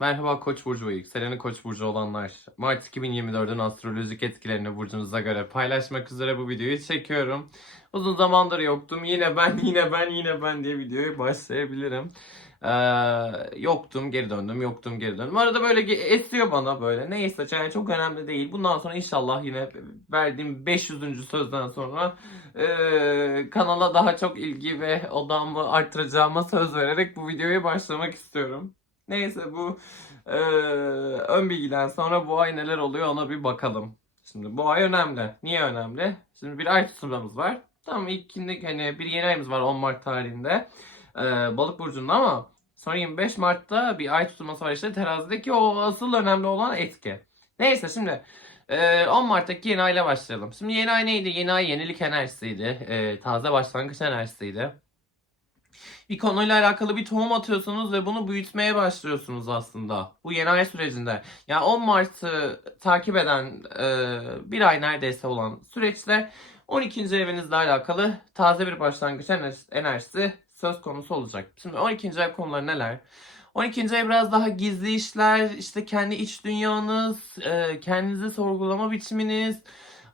Merhaba Koç burcu ve yükseleni Koç burcu olanlar. Mart 2024'ün astrolojik etkilerini burcunuza göre paylaşmak üzere bu videoyu çekiyorum. Uzun zamandır yoktum. Yine ben, yine ben, yine ben diye videoyu başlayabilirim. Ee, yoktum, geri döndüm, yoktum, geri döndüm. Arada böyle esiyor bana böyle. Neyse yani çok önemli değil. Bundan sonra inşallah yine verdiğim 500. sözden sonra ee, kanala daha çok ilgi ve odamı arttıracağıma söz vererek bu videoya başlamak istiyorum. Neyse bu eee, ön bilgiden sonra bu ay neler oluyor ona bir bakalım. Şimdi bu ay önemli. Niye önemli? Şimdi bir ay tutulmamız var. Tamam ilkinde hani bir yeni ayımız var 10 Mart tarihinde. eee, Balık burcunda ama sonra 25 Mart'ta bir ay tutulması var işte terazideki o asıl önemli olan etki. Neyse şimdi eee, 10 Mart'taki yeni ayla başlayalım. Şimdi yeni ay neydi? Yeni ay yenilik enerjisiydi. Eee, taze başlangıç enerjisiydi bir konuyla alakalı bir tohum atıyorsunuz ve bunu büyütmeye başlıyorsunuz aslında. Bu yeni ay sürecinde. Yani 10 Mart'ı takip eden e, bir ay neredeyse olan süreçte 12. evinizle alakalı taze bir başlangıç enerjisi, söz konusu olacak. Şimdi 12. ev konuları neler? 12. ev biraz daha gizli işler, işte kendi iç dünyanız, e, kendinizi sorgulama biçiminiz,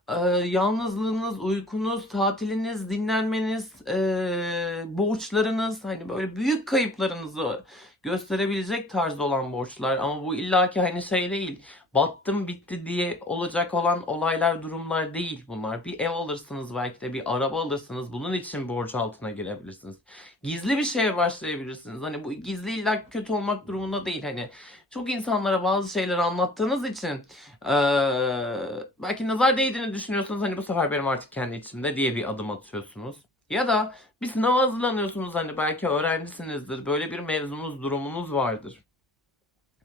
ee, yalnızlığınız, uykunuz, tatiliniz, dinlenmeniz, ee, borçlarınız, hani böyle büyük kayıplarınızı gösterebilecek tarzda olan borçlar. Ama bu illaki hani şey değil, battım bitti diye olacak olan olaylar, durumlar değil bunlar. Bir ev alırsınız belki de bir araba alırsınız. Bunun için borç altına girebilirsiniz. Gizli bir şeye başlayabilirsiniz. Hani bu gizli illa kötü olmak durumunda değil. Hani çok insanlara bazı şeyleri anlattığınız için eee, belki nazar değdiğini düşünüyorsunuz hani bu sefer benim artık kendi içimde diye bir adım atıyorsunuz. Ya da bir sınava hazırlanıyorsunuz hani belki öğrencisinizdir böyle bir mevzunuz durumunuz vardır.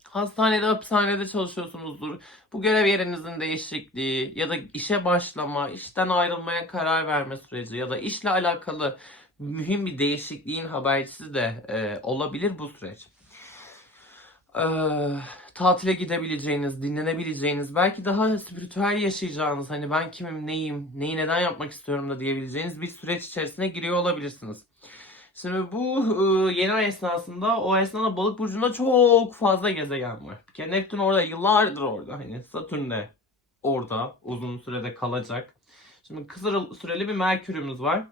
Hastanede, hapishanede çalışıyorsunuzdur. Bu görev yerinizin değişikliği ya da işe başlama, işten ayrılmaya karar verme süreci ya da işle alakalı mühim bir değişikliğin habercisi de e, olabilir bu süreç. Eee, tatile gidebileceğiniz, dinlenebileceğiniz, belki daha spiritüel yaşayacağınız, hani ben kimim, neyim, neyi neden yapmak istiyorum da diyebileceğiniz bir süreç içerisine giriyor olabilirsiniz. Şimdi bu e, yeni ay esnasında o esnada balık burcunda çok fazla gezegen var. Bir kere Neptün orada yıllardır orada. Hani Satürn de orada uzun sürede kalacak. Şimdi kısa süreli bir Merkür'ümüz var.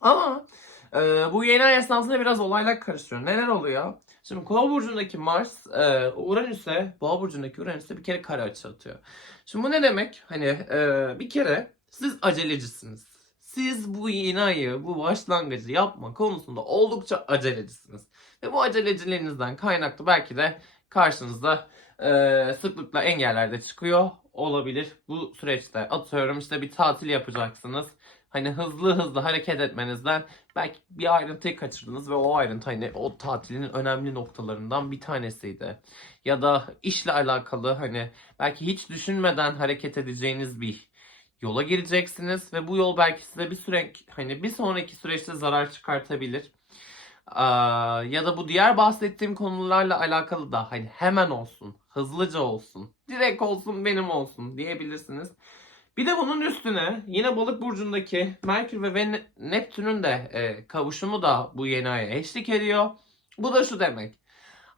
Ama e, bu yeni ay esnasında biraz olaylar karışıyor. Neler oluyor? Şimdi Kova burcundaki Mars e, Uranüs'e, Boğa burcundaki Uranüs'e bir kere kare açı atıyor. Şimdi bu ne demek? Hani e, bir kere siz acelecisiniz. Siz bu yeni ayı, bu başlangıcı yapma konusunda oldukça acelecisiniz. Ve bu aceleciliğinizden kaynaklı belki de karşınızda e, sıklıkla engeller de çıkıyor olabilir bu süreçte. Atıyorum işte bir tatil yapacaksınız. Hani hızlı hızlı hareket etmenizden belki bir ayrıntıyı kaçırdınız ve o ayrıntı hani o tatilin önemli noktalarından bir tanesiydi. Ya da işle alakalı hani belki hiç düşünmeden hareket edeceğiniz bir yola gireceksiniz ve bu yol belki size bir süre hani bir sonraki süreçte zarar çıkartabilir. Aa, ya da bu diğer bahsettiğim konularla alakalı da hani hemen olsun, hızlıca olsun, direkt olsun, benim olsun diyebilirsiniz. Bir de bunun üstüne yine balık burcundaki Merkür ve Neptün'ün de e, kavuşumu da bu yeni aya eşlik ediyor. Bu da şu demek.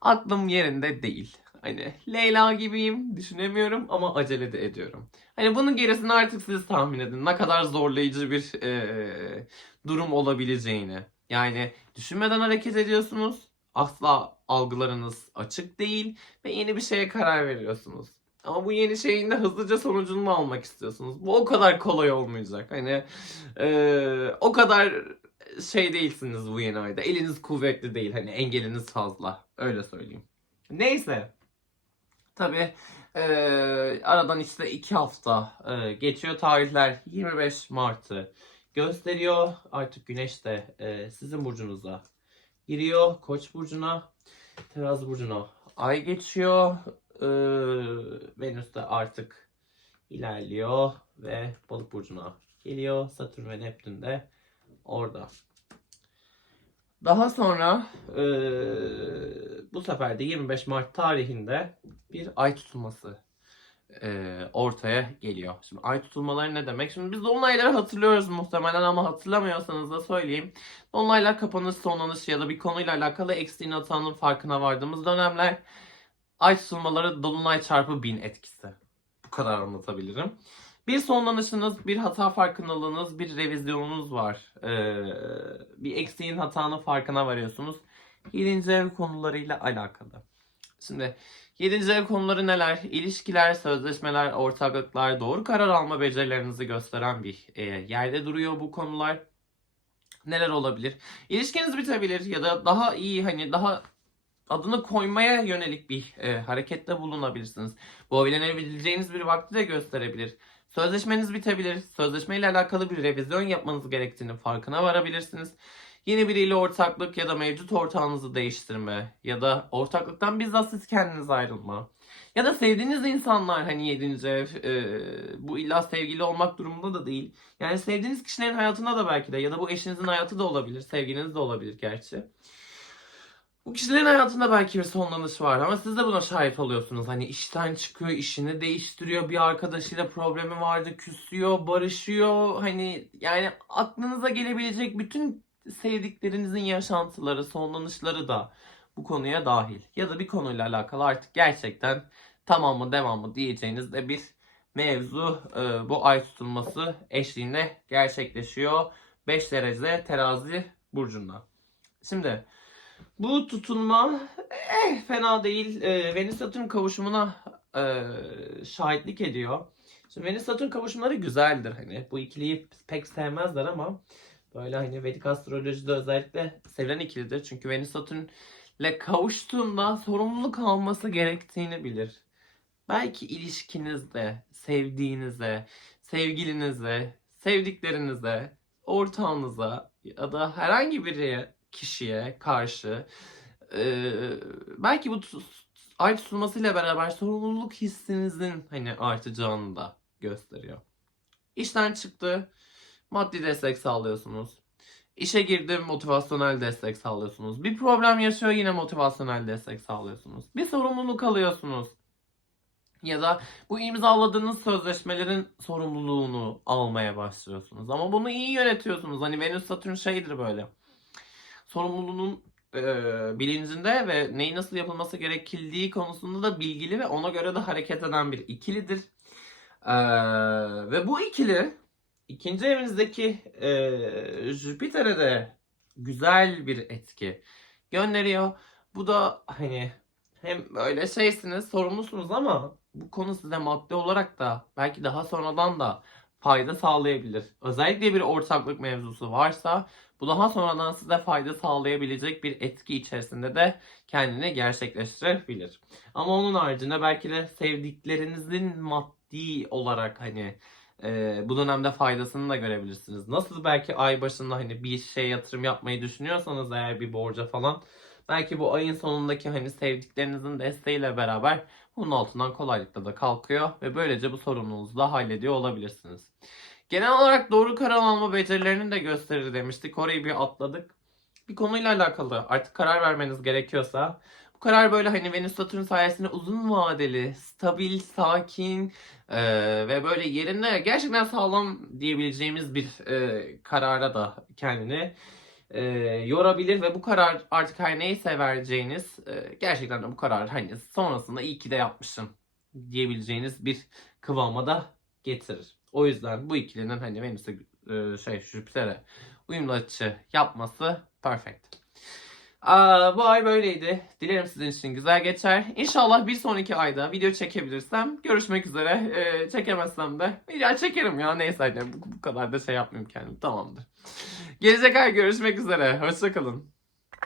Aklım yerinde değil. Hani Leyla gibiyim, düşünemiyorum ama acele de ediyorum. Hani bunun gerisini artık siz tahmin edin. Ne kadar zorlayıcı bir e, durum olabileceğini. Yani düşünmeden hareket ediyorsunuz. Asla algılarınız açık değil ve yeni bir şeye karar veriyorsunuz. Ama bu yeni şeyin de hızlıca sonucunu almak istiyorsunuz. Bu o kadar kolay olmayacak. Hani e, o kadar şey değilsiniz bu yeni ayda. Eliniz kuvvetli değil. Hani engeliniz fazla. Öyle söyleyeyim. Neyse. Tabii e, aradan işte iki hafta e, geçiyor. Tarihler 25 Mart'ı gösteriyor. Artık güneş de e, sizin burcunuza giriyor. Koç burcuna, terazi burcuna ay geçiyor. E, Venüs de artık ilerliyor ve balık burcuna geliyor. Satürn ve Neptün de orada. Daha sonra e, bu sefer de 25 Mart tarihinde bir ay tutulması e, ortaya geliyor. Şimdi ay tutulmaları ne demek? Şimdi biz dolunayları hatırlıyoruz muhtemelen ama hatırlamıyorsanız da söyleyeyim. Dolunaylar kapanış, sonlanış ya da bir konuyla alakalı eksiğin hatanın farkına vardığımız dönemler. Ay tutulmaları dolunay çarpı bin etkisi. Bu kadar anlatabilirim. Bir sonlanışınız, bir hata farkındalığınız, bir revizyonunuz var. Ee, bir eksiğin hatanın farkına varıyorsunuz. 7. ev konularıyla alakalı. Şimdi 7. ev konuları neler? İlişkiler, sözleşmeler, ortaklıklar, doğru karar alma becerilerinizi gösteren bir e, yerde duruyor bu konular. Neler olabilir? İlişkiniz bitebilir ya da daha iyi hani daha adını koymaya yönelik bir e, harekette bulunabilirsiniz. Bu evlenebileceğiniz bir vakti de gösterebilir. Sözleşmeniz bitebilir. Sözleşmeyle alakalı bir revizyon yapmanız gerektiğini farkına varabilirsiniz. Yeni biriyle ortaklık ya da mevcut ortağınızı değiştirme ya da ortaklıktan bizzat siz kendiniz ayrılma. Ya da sevdiğiniz insanlar hani 7. ev e, bu illa sevgili olmak durumunda da değil. Yani sevdiğiniz kişilerin hayatında da belki de ya da bu eşinizin hayatı da olabilir. Sevgiliniz de olabilir gerçi. Bu kişilerin hayatında belki bir sonlanış var ama siz de buna şahit oluyorsunuz. Hani işten çıkıyor, işini değiştiriyor, bir arkadaşıyla problemi vardı, küsüyor, barışıyor. Hani yani aklınıza gelebilecek bütün sevdiklerinizin yaşantıları, sonlanışları da bu konuya dahil. Ya da bir konuyla alakalı artık gerçekten tamam mı devam mı diyeceğiniz de bir mevzu e, bu ay tutulması eşliğinde gerçekleşiyor. 5 derece terazi burcunda. Şimdi bu tutulma eh, fena değil. E, Venüs Satürn kavuşumuna e, şahitlik ediyor. Şimdi Venüs Satürn kavuşumları güzeldir hani. Bu ikiliyi pek sevmezler ama böyle hani Vedik astrolojide özellikle sevilen ikilidir. Çünkü Venüs Satürn'le kavuştuğunda sorumluluk alması gerektiğini bilir. Belki ilişkinizde, sevdiğinize, sevgilinize, sevdiklerinize, ortağınıza ya da herhangi bir kişiye karşı e, belki bu tu- ay tutulmasıyla beraber sorumluluk hissinizin hani artacağını da gösteriyor. İşten çıktı, maddi destek sağlıyorsunuz. İşe girdim, motivasyonel destek sağlıyorsunuz. Bir problem yaşıyor yine motivasyonel destek sağlıyorsunuz. Bir sorumluluk alıyorsunuz. Ya da bu imzaladığınız sözleşmelerin sorumluluğunu almaya başlıyorsunuz. Ama bunu iyi yönetiyorsunuz. Hani Venüs Satürn şeydir böyle. Sorumluluğunun e, bilincinde ve neyi nasıl yapılması gerekildiği konusunda da bilgili ve ona göre de hareket eden bir ikilidir. E, ve bu ikili ikinci evinizdeki e, Jüpiter'e de güzel bir etki gönderiyor. Bu da hani hem böyle şeysiniz, sorumlusunuz ama bu konu size maddi olarak da belki daha sonradan da fayda sağlayabilir. Özellikle bir ortaklık mevzusu varsa bu daha sonradan size fayda sağlayabilecek bir etki içerisinde de kendini gerçekleştirebilir. Ama onun haricinde belki de sevdiklerinizin maddi olarak hani e, bu dönemde faydasını da görebilirsiniz. Nasıl belki ay başında hani bir şey yatırım yapmayı düşünüyorsanız eğer bir borca falan belki bu ayın sonundaki hani sevdiklerinizin desteğiyle beraber bunun altından kolaylıkla da kalkıyor ve böylece bu sorumluluğunuzu da hallediyor olabilirsiniz. Genel olarak doğru karar alma becerilerini de gösterir demiştik. Orayı bir atladık. Bir konuyla alakalı artık karar vermeniz gerekiyorsa bu karar böyle hani Venüs Satürn sayesinde uzun vadeli, stabil, sakin e, ve böyle yerinde gerçekten sağlam diyebileceğimiz bir e, karara da kendini e, yorabilir ve bu karar artık her neyse vereceğiniz e, gerçekten de bu karar hani sonrasında iyi ki de yapmışım diyebileceğiniz bir kıvama da getirir. O yüzden bu ikilinin hani Venüs'e e, şey Jüpiter'e uyumlu açı yapması perfect. Aa, bu ay böyleydi. Dilerim sizin için güzel geçer. İnşallah bir sonraki ayda video çekebilirsem görüşmek üzere. Ee, çekemezsem de ya çekerim ya neyse hani bu, bu kadar da şey yapmayayım kendim tamamdır. Gelecek ay görüşmek üzere. Hoşçakalın.